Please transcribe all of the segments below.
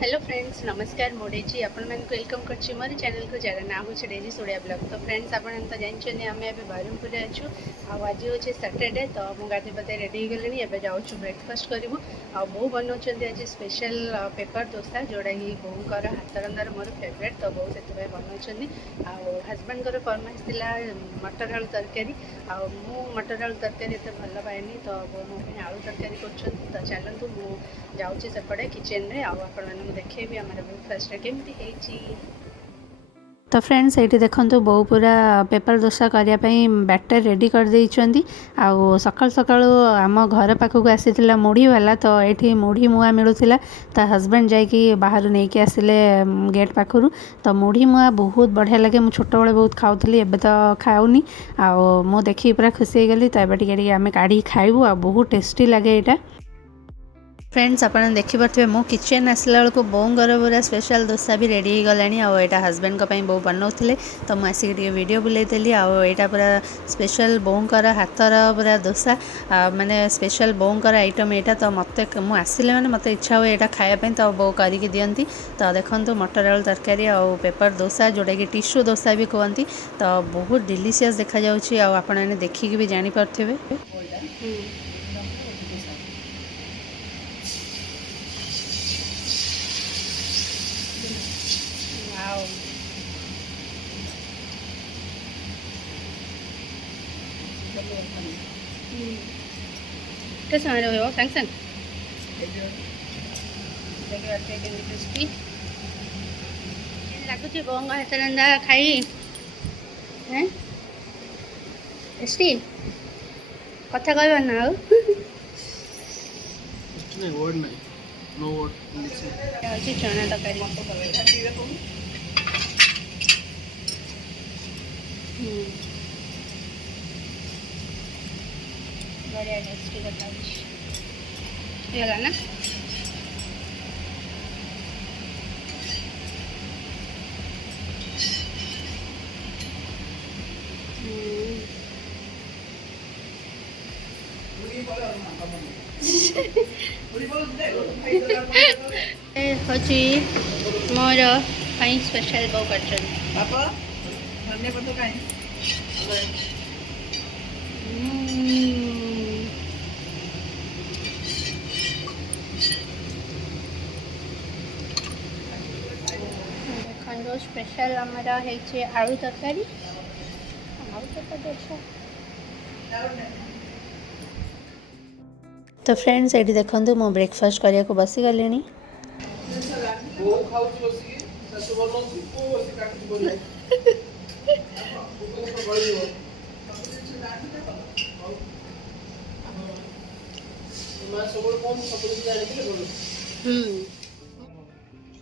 Hello friends नमस्कार मो Daisy आपण मानक वेलकम करछि मोर चैनल को जरा ना हो डेजी ओडिया ब्लॉग। तो फ्रेंड्स आपण तो जानछनी आमे एबे बारमपुर रे अछु आज होचे सैटरडे। तो मु गाधी पते रेडी हो गलेनी एबे जाउछु ब्रेकफास्ट करिवु। आ बो बनौछन्ती आज स्पेशल पेपर डोसा जोड़ा कि बोकर हाथ रंधार मोर फेवरेट। तो बो से बनौछन्ती आ हस्बैंड को फरमाइश थिला मटर आलू तरकारी। आ मु मटर आलू तरकारी एते भल पाएनी तो बो मो आलू तरकारी करछन्ती। तो चलंतु मु जाउछि सेपटे किचन रे आ आपण देखेबी आमर ब्रेकफास्ट केमती हेची। तो फ्रेंड्स ये देखो बो पूरा पेपर डोसा करने बैटर रेडी कर देइछन्ती। आउ सकाल सकाल आम घर पाखक आसी मुढ़ी वाला। तो ये मुढ़ी मुआ मिलूला ता हस्बैंड जाकि बाहर नहीं कि आसिले गेट पाखु। तो मुढ़ी मुआ बहुत बढ़िया लगे। मुझे छोट बड़े बहुत खाऊली एबे तो खाऊनी। आउ मु देखी पूरा खुशी गली। तो ये आम काढ़ी खाइबू आ बहुत टेस्टी लगे यहाँ। फ्रेंड्स आपन देखिपे मो किचन आसला बेलू बोंगर पूरा स्पेशल डोसा भी रेडी हो गलानी। आ यहाँ हस्बैंड बो बनाऊे तो मुझे वीडियो बुलेदेली। आईटा पूरा स्पेशल बोंकर हाथर पूरा डोसा माने स्पेशल बोंकर आइटम यहाँ। तो मत आसिले मैंने मत इच्छा हुए यहाँ खायापी। तो बो करके दियंती। तो देखो मटर आलू तरकारी आउ पेपर डोसा जोटा कि टिश्यू डोसा भी कहती। तो बहुत डिलीशियस देखा जाउछि। आ आपण मैंने देखिकी भी जानीपे। Cái sao rồi bố sáng sáng crispy लगुच बोंग हेतरंदा खाई हैं टेस्टी कथा कहबा ना आउ नहीं वर्ड नहीं नो वर्ड अच्छी चना तकारी बढ़िया टेस्टी बताइए ना। हची मोर स्पेशल बो कर स्पेशल हमारा है आलू तरकारी। तो फ्रेंड्स ये देखो मो ब्रेकफास्ट करने को बसी गले।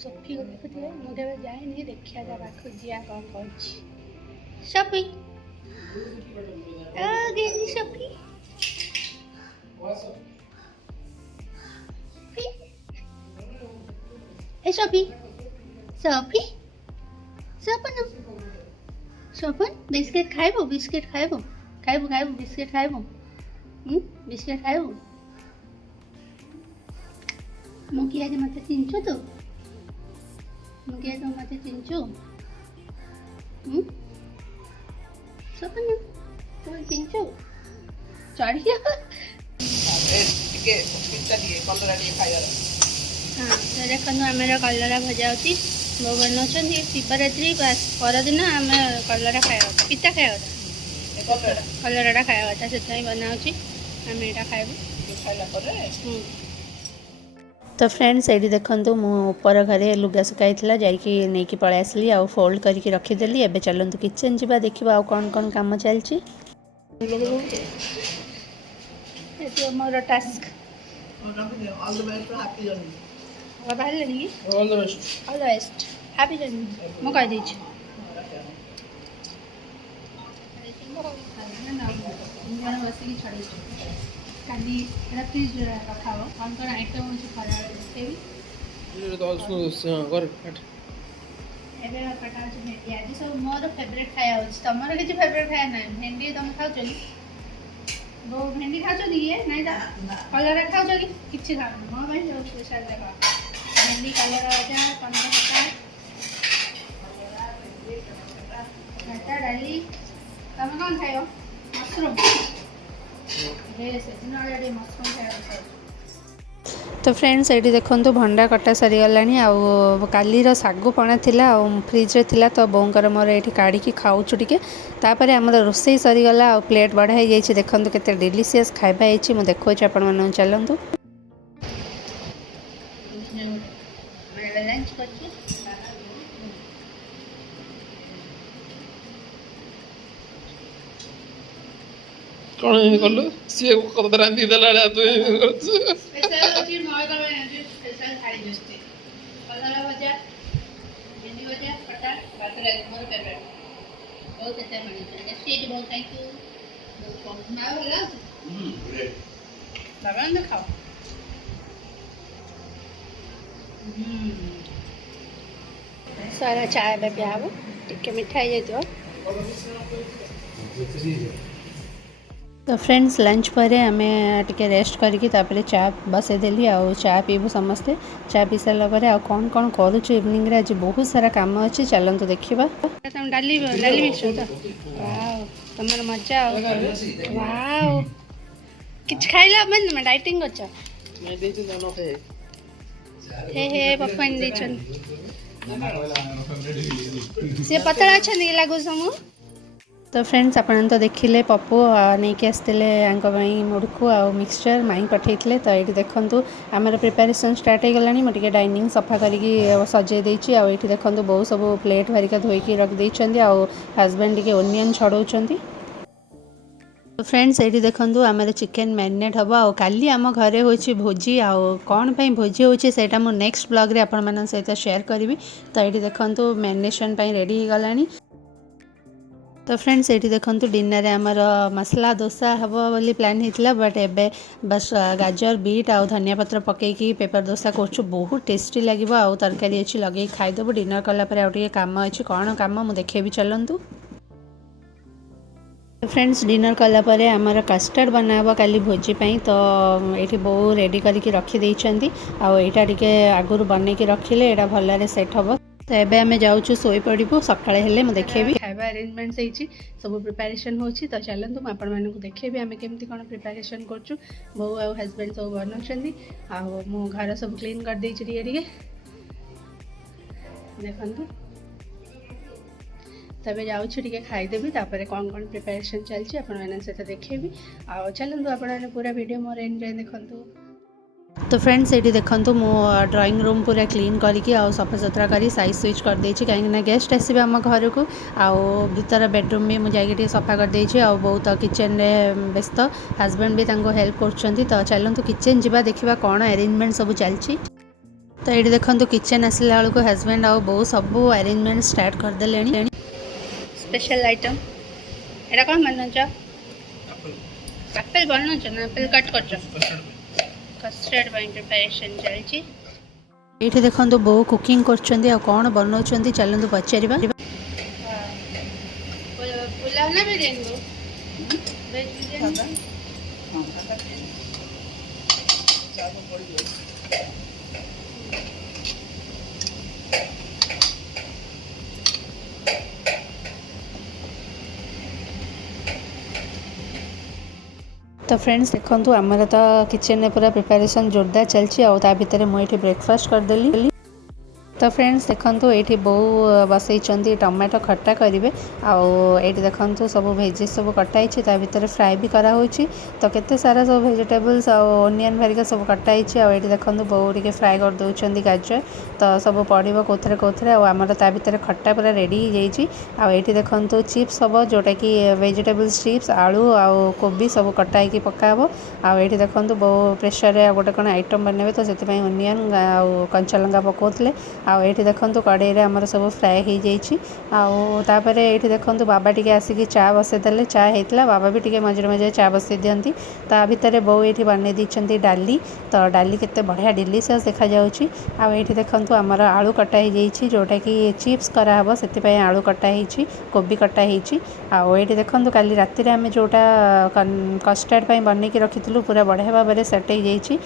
सफी को देखुए मुझे जाए देखा जा खोजिया कौन कौन सफी सफी ए सफी सफी सपन सपन बिस्किट खाइबो बिस्किट खाइबो खाइबो खाइबो बिस्किट खाइबो बिस्किट खाइबो मु किया जे मते चिंचो तो मुझे तो मत चिंचू सपन तो चिंचू चढ़ गया। हाँ तो देखो आम कलरा भजा होती बो बना शिवरात्रि परदिन आम कलरा खाया पिता खाया कलरा खाया से बना आम यहाँ खाइबू। तो फ्रेंड्स ये देखो मु ऊपर घरे लुगा सुखाई जाकि नहीं पलि आसली आ फोल्ड करके रखीदेली। एबे चलतु किचन जी देखा आ कौन कौन कम चलती more task all the best happy journey मु कह दी बस छाड़ी काली फ्रिज रखा हो कौन कौन आइटम होची खरा देखेबी ये तो ऑल्सो कर कट एबे कटा छ भेंडी आज सब मोर फेवरेट खाया होची तमर किछि फेवरेट खाया नै भेंडी तुम खाओ चली वो भेंडी खाओ चली ये नहीं दा कलरा खाओ चली किछि खाओ मो भाई जो स्पेशल देखा डाली कलर भजा पंद्रह खटा डाली तमें कौन खाइब मशरूम मशरूम खाया तो फ्रेंड्स ये देखो भंडा कटा सरीगला आलिर सागु पणा थिला फ्रिज्रे थिला तो बोंकर मोर ये काढ़ी खाऊँ टी तापर आम रोसई सरीगला प्लेट बढ़ाई जाइए देखो केते डिलीशियस खाइबा होती मुझे देखो आपण मन चलतु लंच कौन कलु सी कत रांधि देला तू स्पेशल होची मोर का स्पेशल थाली जस्ती कलरा भजा भिंडी भजा खटा बातरा मोर फेवरेट बहुत अच्छा बनी है स्वीट बहुत थैंक यू ना होला लगा ना खाओ सारा चाय में पियाबो टिके मिठाई जाइतो तो फ्रेंड्स लंच पर आम टे रेस्ट करके चा बसईदेली आ चा पीबू समस्ते चा पी सारापर आ कौन कौन करुच इवनिंग रे आज बहुत सारा काम अच्छे चलते देखा तुम डाली डाली मिक्स तो तुम मजा वाओ किछ खाइला मन में डाइटिंग कर हे हे पप्पा देछन से पतला अच्छा नहीं लागो समू तो फ्रेंड्स अपन तो देखिले पप्पू नहीं कि आसते मुड़कू आ मिक्सचर माई पठे तो ये देखूँ आमर प्रिपेरेसन स्टार्ट हो गलानी मुझे डाइनिंग सफा करके सजे देती आउ ये देखूँ बहुत सब प्लेट भारिका धोईकी रखी हजबैंड टे ओनियन छड़ाऊँ तो फ्रेंड्स ये देखूँ आम चिकेन मैरिनेट हम आ काली आम घरे हो भोजी आउ कौन पर भोजी होटा मुझे नेक्स्ट ब्लॉग रे आपण सहित शेयर करी तो ये देखूँ मैरिनेशन रेडी हो गलानी तो फ्रेंड्स ये देखो डिनर आमर मसला डोसा हम बोली प्लान होता बट एबे बस गाजर बीट आउ धनिया पत्र पकईकी पेपर डोसा कर बहुत टेस्टी लगे आउ तरकारी अच्छी लगे खाईदेव डिनर कलापर आउ काम अच्छी कौन काम मुझे देखेबी चलतु फ्रेंड्स डिनर कलापर आमर कस्टर्ड बनाब काली भोजी तो ये बहु रेडी करके रखी आउ यहाँ टे आगुरी बनईकी रखिले यहाँ भल सेट हम तो एबे आमे जाउछु सोई पड़िबो सकाळे हेले म देखेबी खाइबा अरेंजमेंट सहीची सब प्रिपरेशन होची तो चलंतु म आपण मानकु देखेबी आमे केमती कोन प्रिपरेशन करछु बो आ हस्बैंड सब बनउछंदी आ मो घर सब क्लीन कर देछि टिके देखंतु तबे जाउछु टिके खाइ देबी तापर कोन कोन प्रिपरेशन चलछि आपण मानन से देखेबी आ चलंतु आपण माने पूरा वीडियो मोर एन्जॉय देखंतु तो फ्रेंड्स ये देखो मो ड्राइंग रूम पूरा क्लीन करके सफा सुतरा कर साइज सुइच कर देछि कहीं गेस्ट आसबे आम घर को आउ भीतर बेडरूम भी मुझे सफा कर देछि आ बहुत किचन रे व्यस्त हस्बैंड भी तांको हेल्प करछंती तो चलतु किचन जीवा देखा कौन अरेंजमेंट सब चलछि तो ये देखो किचन आसला बेलू हस्बैंड आ बहुत सब अरेंजमेंट स्टार्ट कर देले स्पेशल आइटम एटा कोन बनछ एप्पल बनछ ना एप्पल कट करछ कस्टर्ड प्रिपरेशन चलछि ये देखो बो कुकिंग कर कौन बनाऊँ चलतु पचार पुलाव ना तो फ्रेंड्स देखो आमर तो किचन में पूरा प्रिपरेशन जोरदार चलती आ भितर मुझे ब्रेकफास्ट करदेली तो फ्रेंड्स देखो ये बो बसई टमाटो खट्टा करेंगे आउ देखो सब भेजेस सब कटाई भितर फ्राए भी कराऊँ तो केते सारा सब भेजिटेबल्स ओनियन भारिका सब कटाई आउ देखो बो टे फ्राए कर दौरान गाजर तो सब पड़ो कौथे कौथे आमर ता भितर खट्टा पूरा रेडी हो जाए देखो चिप्स हम जोटा कि भेजिटेबल्स चिप्स आलू आउ कोबी सब कटाई पकाब आउ देखो बो प्रेसर रे गोटे कौन आइटम बनबे तो से ओनियन आउ कंचा लंका पकाउले आठी देखो कड़े आमर सब फ्राए हो जापर ये देखो बाबा टी आसिक चा बसईदे चा होता बाबा भी टे मझे मझे चा बसई दिखती ता भितर बो ये बनई दी डाली तो डाली केते बढ़िया डिलीशियस देखा जाउची आठी देखो आमर आलू कटा हो जोटा कि चिप्स कराहब से आलू कटा हो कोबी कटा होती देखो काली राति आम जोटा कस्टार्ड बनई रखी पूरा बढ़िया भाव में सेट हो जाइए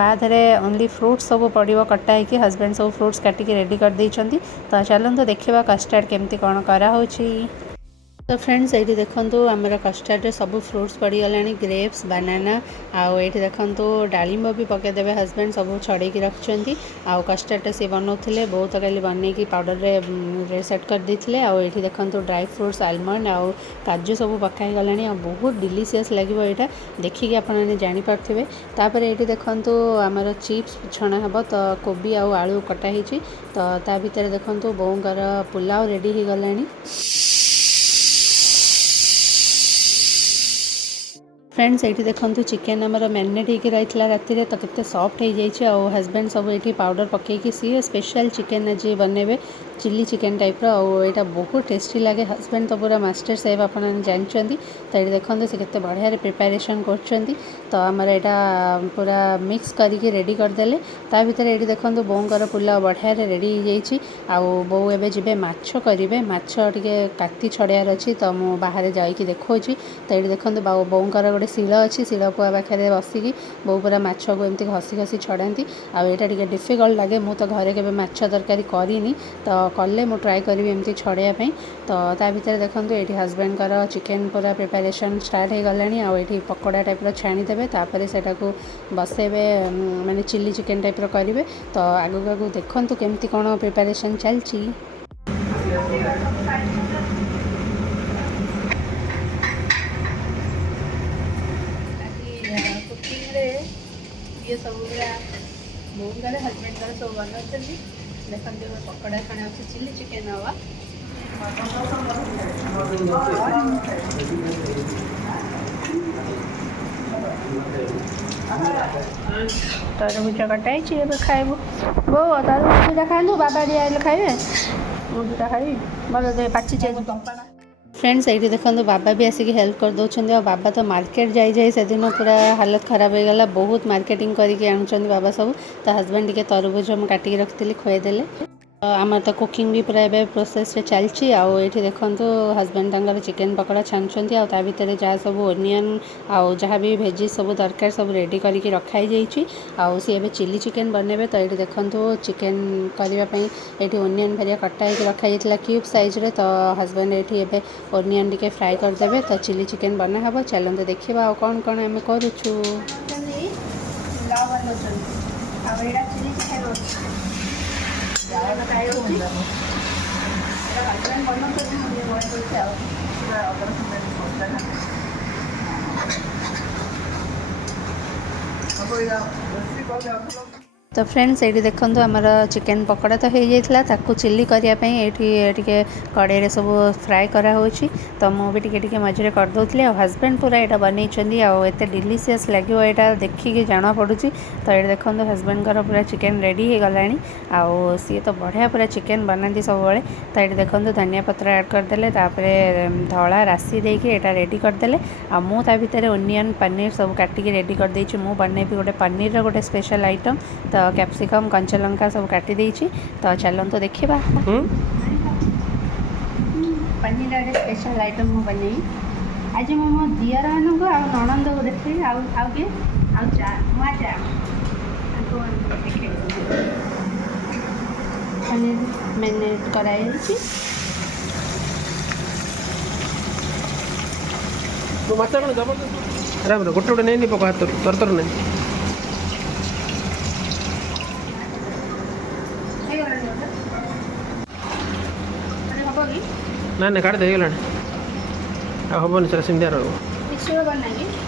आधे ओनली फ्रुट्स सब पड़ो कटा होगी हजबैंड सब फ्रुट्स काटिक रेडी कर देइछंती तो चलते देखा कस्टार्ड केमती कौन कराऊँगी। तो फ्रेंड्स ये देखो आमर कस्टार्ड सब फ्रुट्स पड़गला ग्रेप्स बानाना आठ देखो डालिंब भी पकईदे हजबैंड सब छड़े रखिंट आउ कस्टार्ड सी बनाते बहुत काली बनई पाउडर रे सेट कर देते आठी देखो ड्राई फ्रुट्स आलमंड आउ काजू सब पकाई गला बहुत डिलीशियस लगे यहाँ देखिए आपने जानीपे तापर ये देखो आमर चिप्स छणा हम तो कोबी आउ आलू कटा तो ता भीतर देखो बोंगर पुलाव रेडी हो गला। फ्रेंड्स ये देखो चिकेन आमर मैरिनेट होकर रही राति तो केते सॉफ्ट हो जाइए हजबैंड सब ये पाउडर पकईकि सी स्पेशल चिकेन आज बनइबे चिली चिकेन टाइप यहाँ बहुत टेस्टी लगे हजबैंड तो पूरा मास्टर सेफ आप जानते तो ये देखो से केते बढ़िया प्रिपेरेसन कर तो आमर यहाँ पूरा मिक्स करके रेडी करदे ता भीतर ये देखो बोंगर पुलाव बढ़िया रेडी हो जाइए आउ बो एवं जी माछ करेंगे माछ टे काटी छड़ार अच्छी तो मुझे बाहर जाकि देखा तो ये देखो बोंगर गोटे शिल अच्छी शिल पुआ पाखे बसिकी बो पूरा माछ को एमती घसी घसी छड़ाती आईटा टे डिफिकल्ट लगे मुझ तो घरे के माछ तरकारी करनी तो कले मु ट्राए करी एमती छड़ाई तो ता भीतर देखो ये हजबैंड कर चिकेन पूरा प्रिपेरेसन स्टार्ट हो गला आठी पकोड़ा टाइप छाणीदेवे तापर सेटा को बसेबे माने चिली चिकेन टाइप करेंगे तो आगू आगू देखु केमती कौन प्रिपेरेसन चलती। ये सब बोंगर हजबैंड सब बनाते देखते पकोड़ा खाने चिली चिकेन हवा तरबूज कटाई खाइबू बो तरबूजा खाइलु बाबा डी आइले खाइबे मुझा खाइबी भले पाची फ्रेंड्स ये देखो बाबा भी आसिक हेल्प कर दौरान और बाबा तो मार्केट जाए से दिन पूरा हालत खराब हो गला बहुत मार्केटिंग करके आणुचंदी बाबा सब तो हजबैंड टे तरबूज मुझे काटिक रखी खुएदेले आमर तो कुकिंग भी पूरा एवं प्रोसेस चलती ये देखो हजबैंड तंकर चिकेन पकोड़ा छाणुंट आ भितर जहाँ सब ओनियन आउ जहाँ भी भेजिज सब दरकार सब रेडी करके रखाई जाइए आउ सी एवं चिली चिकेन बनइबे तो ये देखो चिकेन करने ये ओनियन फेरिया कटा रखाई क्यूब साइज रे तो हजबैंड ये ओनियन टे फ्राए करदे तो चिली चिकेन बना हम चलते देखा आ कौन कौन आम करुचु तो फ्रेंड्स ये देखो आमर चिकेन पकोड़ा तो हो जाता चिली करने टे कड़े सब फ्राए कराऊँगी तो मुझे टे मझे करदे हजबैंड पूरा यहाँ बनई आते डिलीशियस लगे यहाँ देखिए जाना पड़ू तो ये देखो हजबैंड पूरा चिकेन रेडी हो गला आउ सी तो बढ़िया पूरा चिकेन बनाती सब तो ये देखो धनिया पत्र ऐड करदे धला राशि देके यहाँ रेडी करदे आ मु ता भितर ओनियन पनीर सब काटिक रेडी कर देछि मु बनैबी गोटे पनीर गोटे स्पेशल आइटम तो कैप्सिकम कंचा लंका सब काटी देछि तो चलंतु देखिबा पनीर गोटे स्पेशल आइटम मु बनै आज मो दियर मानक आ ननंद को देखि आ के आ चा मा चा पनीर मैरिनेट कराई तो माचा कौन जबरदस्त अरे गोटे गोटे नहीं पका तर तर नहीं ना ना काट दे हेनी सर सिंधिया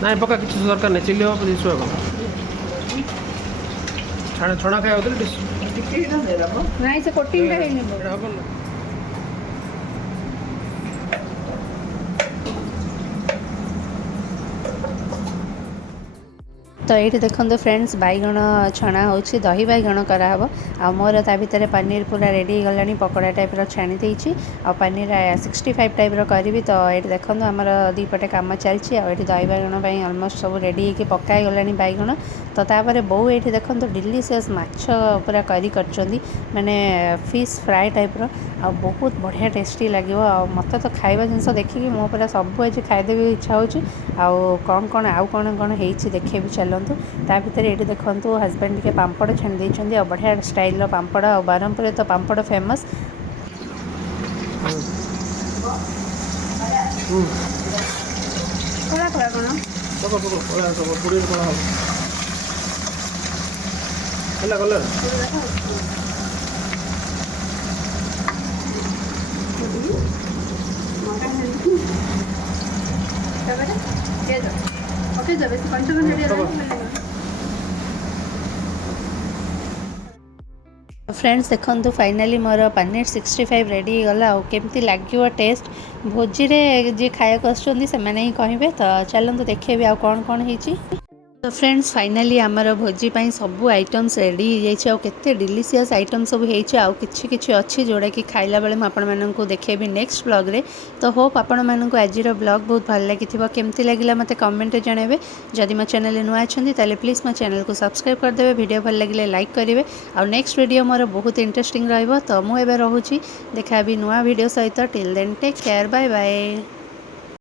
ना पका किसी दरकार नहीं चिली हम दिशु छाड़ा छणा खाया नहीं से कोटिंग तो ये देखो फ्रेंड्स बैगण छणा हो दही बैगण कराब आ मोर ता भितर पनीर पूरा रेडी गला पकोड़ा टाइप छाणी देती आ पनीर 65 टाइप करी तो ये देखो आमर दीपटे कम चलती आठी दही बैगण अलमोस्ट सब रेडी होगी पकाई गला बैगण तो तापर बो ये देखो डिलीशियस माछ पूरा करी कर माने फिश फ्राए टाइप आ बहुत बढ़िया टेस्टी लगे मत तो खाଇବା जिनस देखिकी मो पूरा सब आज खाईदेवी इच्छा हो कौन कौन आउ कौन कौन हो देखे भी चलतु ता भर ये देखो हजबैंड के पापड़ छाणी देते और बढ़िया स्टाइल पापड़ आ ब्रह्मपुर तो पापड़ फेमस फ्रेंड्स देखो फाइनाली मोर पनीर 65 रेडी गला केमती लगे टेस्ट भोजी रे जी खाया आसुँच से ही कहे तो चलते देखिए भी आ कौन कौन होती तो फ्रेंड्स फाइनाली आमर भोजी सब आइटम्स रेडी हो जाए केते डिलीशियस आइटम सब हो किछि अच्छी जोड़ा कि खाइला बेले मुझे देखेबी नेक्स्ट ब्लॉग रे तो होप आपण मानक आज ब्लॉग बहुत भल लगी केमती लगिला मते कमेंट जनइबे जदि मो चैनल नुआ अच्छा ताले प्लीज मो चैनल को सब्सक्राइब करदेवे वीडियो भल लगे लाइक करेंगे और नेक्स्ट वीडियो मोर बहुत इंटरेस्टिंग रहिबो तो मुझे रोची देखा भी नुआ वीडियो सहित till then take care bye bye.